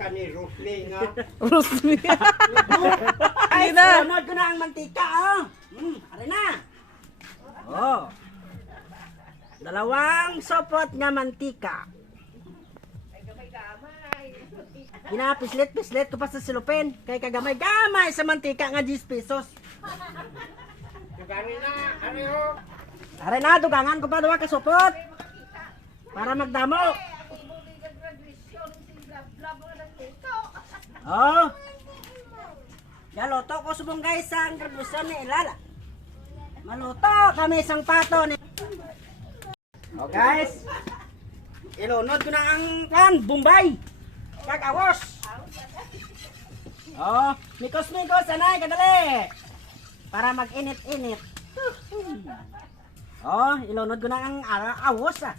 ka ni Rosli nga. Rosmi. Ay, sunod ko na ang mantika, oh. Ari na. Oh. Dalawang sopot nga mantika. Ginapislit-pislit ko pa sa silupin. Kay kagamay-gamay sa mantika nga 10 pesos. Kagani na, ano yun? Ari na, dugangan ko pa 2 ka sopot. Para magdamo. Oh. Galoto ko subong guys sa graduation ni Ilala. Maluto kami isang pato ni. Oh guys. Ilunod ko na ang plan, Bombay. Kag-awas. Oh, mikos-mikos anay kadali. Para mag-init-init. Oh, ilunod ko na ang awas ah.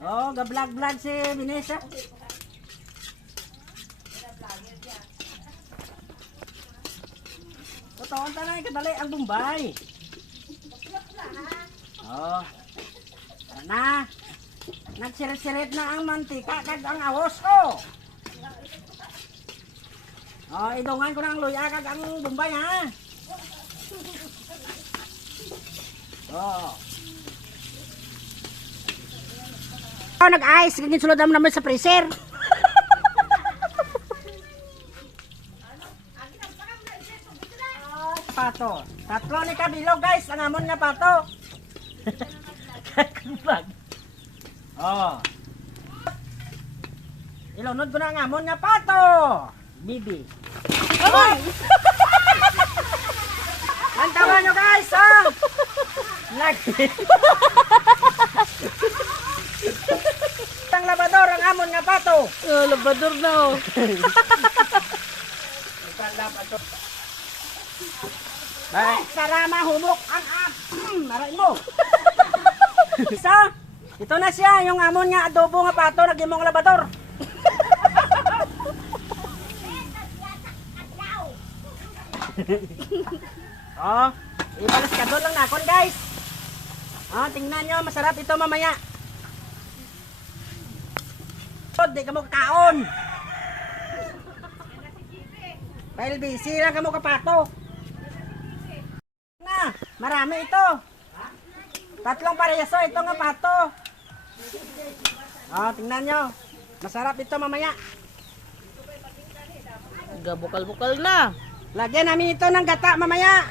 Oh, ga-vlog-vlog si Vanessa. Totoo tanay kadali ang Bombay. Oh. Na. Nagsirit-sirit na ang mantika kag ang awos ko. Oh, idungan ko na ang luya kag ang Bombay ha. Oh. Oh, nag-ice kagin sulod naman sa freezer. Pato. Tatlo ni kabilog guys, ang amon nga pato. Oh. Ilunod ko na ang amon nga pato. Bibi. Oy! Antawan nyo guys, oh! Ang labador, ang amon nga pato. Oh, labador na oh. Ay, para mahumok ang maray mo. Isa, ito na siya, yung amon nga adobo nga pato, nagimong labador. Oh, ibalas ka doon lang nakon guys. Oh, tingnan nyo, masarap ito mamaya. Di ka mo kaon. Dahil busy lang ka mo kapato. Na, marami ito. 3 pareso ito nga pato. Oh, tingnan nyo. Masarap ito mamaya. Gabukal-bukal na. Lagyan namin ito ng gata mamaya.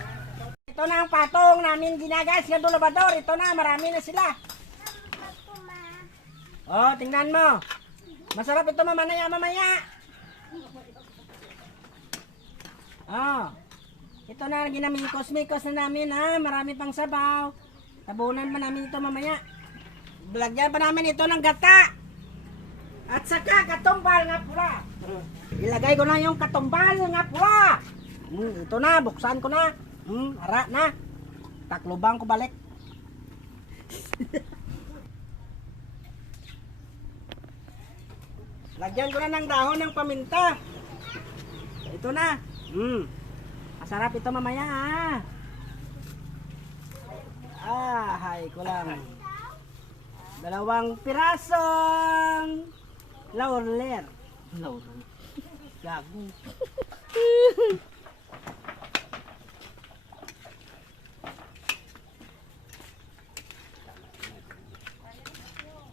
Ito na ang patong namin ginagas ng labador. Ito na, marami na sila. Oh, tingnan mo. Masarap ito mamaya. Oh. Ito na, ginamikos-mikos na namin ha. Marami pang sabaw. Tabunan pa namin ito mamaya. Lagyan pa namin ito ng gata. At saka katumbal nga pula. Ilagay ko na yung katumbal nga pula. Ito na, buksan ko na. Hara na. Taklubang ko balik. Lagyan ko na ng dahon ng paminta. Ito na. Masarap ito mamaya ha. Hay ko lang. 2 pirasong laurel. Laurel. Gago.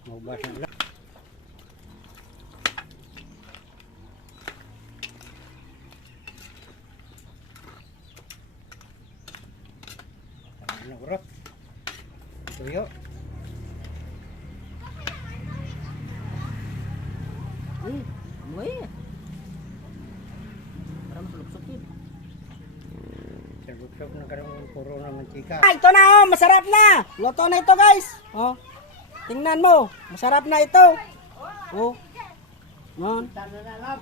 Maubas na lang. Ano bro? Tuyo. Amoy. Para masulok-sulok yun. Sabog-sabog na karong puro na mantika. Ito na oh, masarap na. Luto na ito guys. Oh. Tingnan mo, masarap na ito. Oh. Non. Tama na lang.